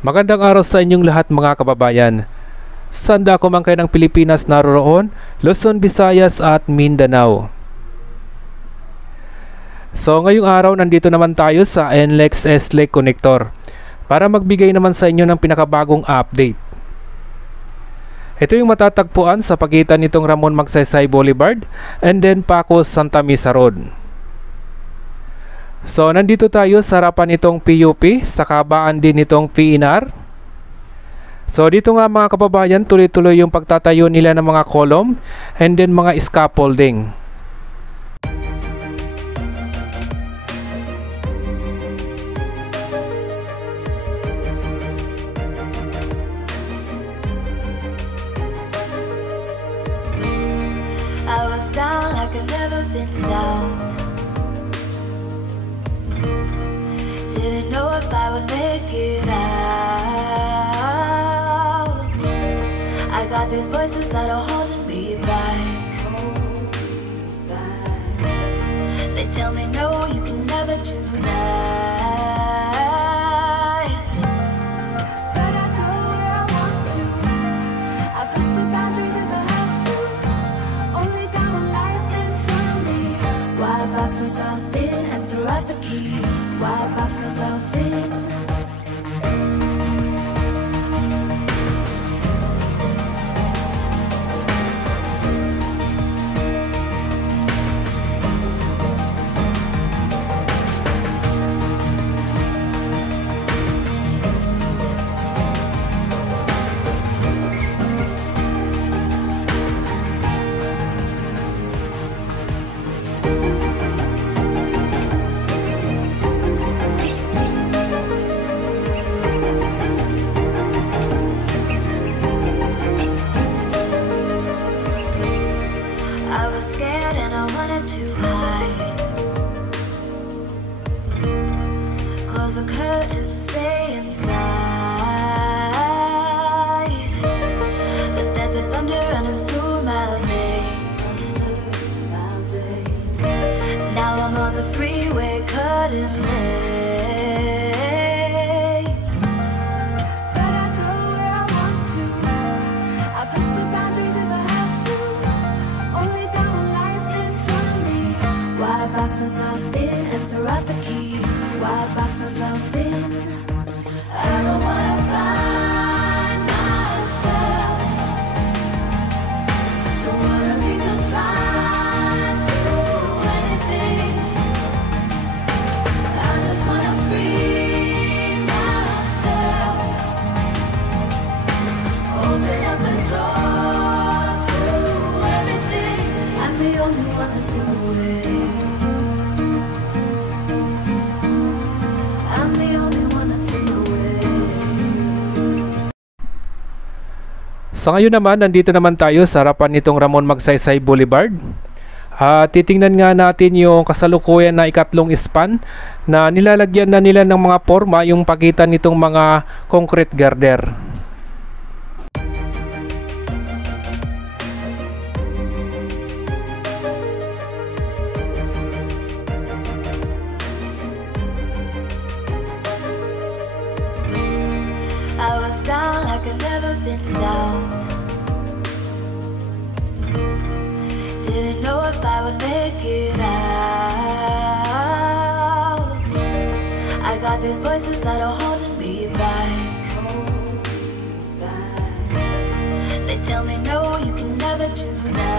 Magandang araw sa inyong lahat mga kababayan. Sanda ko man kayo ng Pilipinas naroroon, Luzon, Visayas at Mindanao. So ngayong araw nandito naman tayo sa NLEX S-Lake Connector para magbigay naman sa inyo ng pinakabagong update. Ito yung matatagpuan sa pagitan nitong Ramon Magsaysay Boulevard and then Paco Santa Mesa Road. So nandito tayo sa harapan nitong PUP, sa kabaan din nitong PNR. So dito nga mga kababayan, tuloy-tuloy yung pagtatayo nila ng mga column and then mga scaffolding. I was down like I've never been down. Didn't know if I would make it out. I got these voices that are holding me back. They tell me no, you can never do that. But I go where I want to. I push the boundaries if I have to. Only got one life in front of me. Why box myself in and throw out the key? Why box myself in? I was scared and I wanted to hide. Close the curtains and stay inside. But there's a thunder running through my veins. Now I'm on the freeway cutting lanes. But I go where I want to. I push the boundaries if I have to. Only got one life in front of me. Why box myself in and throw out the key? Why box myself in? I don't wanna find myself. Don't wanna be confined to anything. I just wanna free myself. Open up the door to everything. I'm the only one that's in the way. I'm the only one that's in the way. Sa ngayon naman, nandito naman tayo sa harapan nitong Ramon Magsaysay Boulevard. Titingnan nga natin yung kasalukuyan na ikatlong span na nilalagyan na nila ng mga forma yung pagitan nitong mga concrete girder. I was down like I've never been down. Didn't know if I would make it out. I got these voices that are holding me back. They tell me no, you can never do that.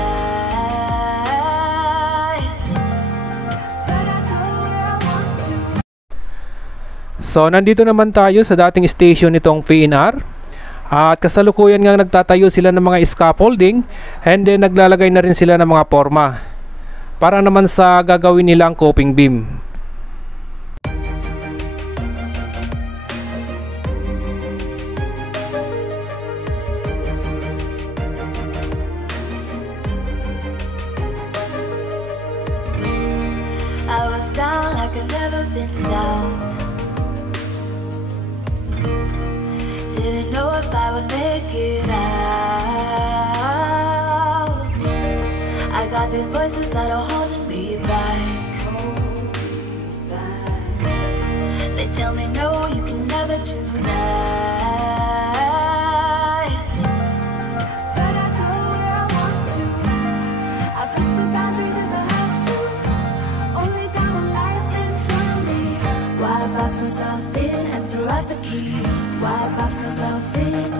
But I go where I want to. So nandito naman tayo sa dating station nitong PNR. At kasalukuyan nga nagtatayo sila ng mga scaffolding and then naglalagay na rin sila ng mga forma para naman sa gagawin nilang coping beam. I was down like I've never been down. Didn't know if I would make it out. I got these voices that are holding me back. They tell me no, you can never do that. myself in and throw out the key. Why box myself in?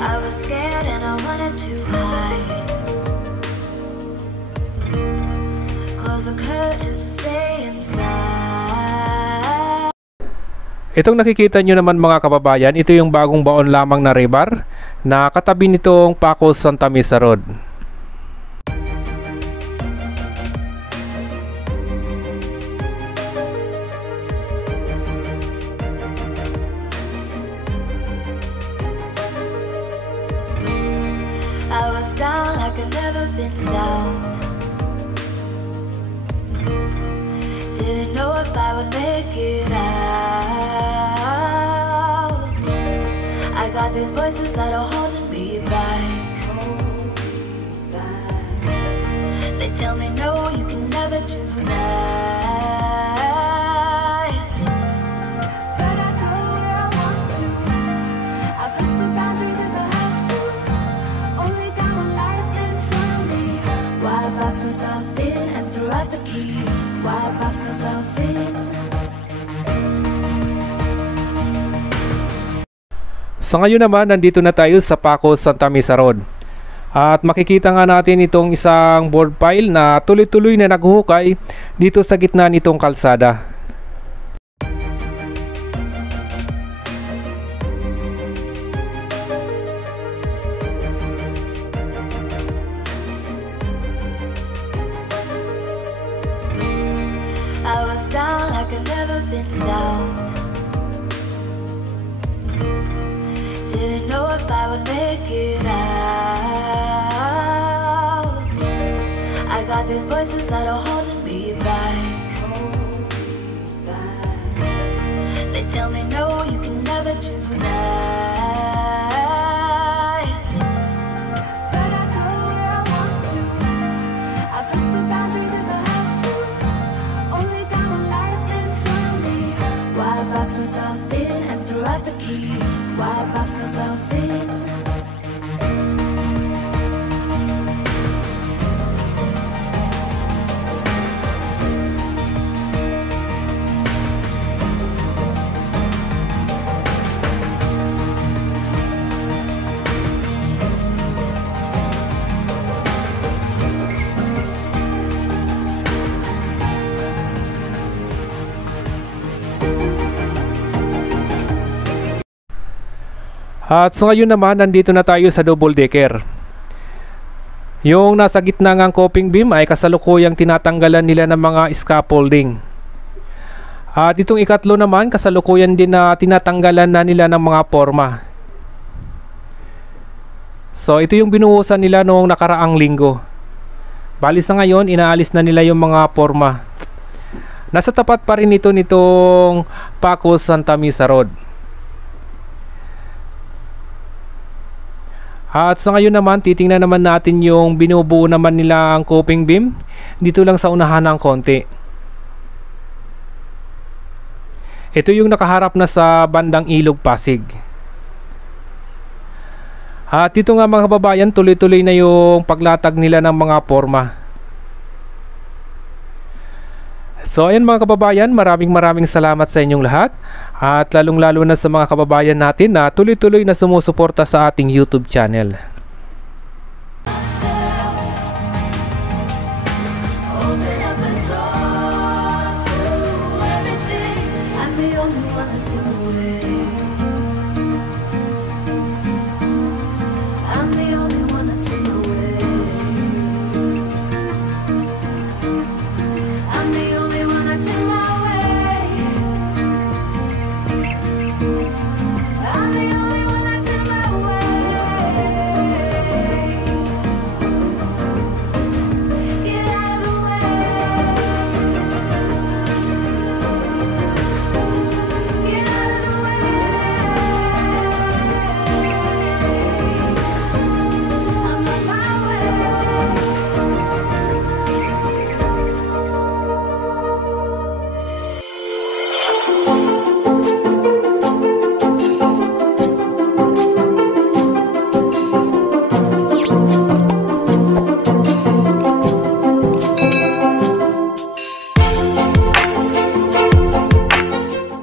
I was scared and I wanted to hide. Close the curtains and stay inside. Itong nakikita nyo naman mga kababayan, ito yung bagong baon lamang na rebar na katabi nitong Pacos Santa Mesa Road. I was down like I've never been down. Didn't know if I would make it out. I got these voices that are holding me back. They tell me no, you can never do that. But I go where I want to. I push the boundaries if I have to. Only got one life in front of me. Why box myself in and throw out the key? Why box myself in? Sa ngayon naman, nandito na tayo sa Pacos Santa Mesa Road. At makikita nga natin itong isang board pile na tuloy-tuloy na naghuhukay dito sa gitna nitong kalsada. I was down like I've never been down. Didn't know if I would make it out. I got these voices that are holding me back. They tell me no, you can never do that. But I go where I want to. I push the boundaries if I have to. Only got one life in front of me. Why box myself in and throw out the key? Why box myself in? At sa ngayon naman, nandito na tayo sa double decker. Yung nasa gitna ng coping beam ay kasalukuyang tinatanggalan nila ng mga scaffolding. At itong ikatlo naman, kasalukuyan din na tinatanggalan na nila ng mga forma. So ito yung binuhusan nila noong nakaraang linggo. Bali sa ngayon, inaalis na nila yung mga forma. Nasa tapat pa rin ito nitong Pacos Santa Mesa Road. At sa ngayon naman, titingnan naman natin yung binubuo naman nila ang coping beam dito lang sa unahan ng konti. Ito yung nakaharap na sa bandang Ilog Pasig. At dito nga mga kababayan, tuloy-tuloy na yung paglatag nila ng mga forma. So ayan mga kababayan, maraming salamat sa inyong lahat. At lalong-lalo na sa mga kababayan natin na tuloy-tuloy na sumusuporta sa ating YouTube channel.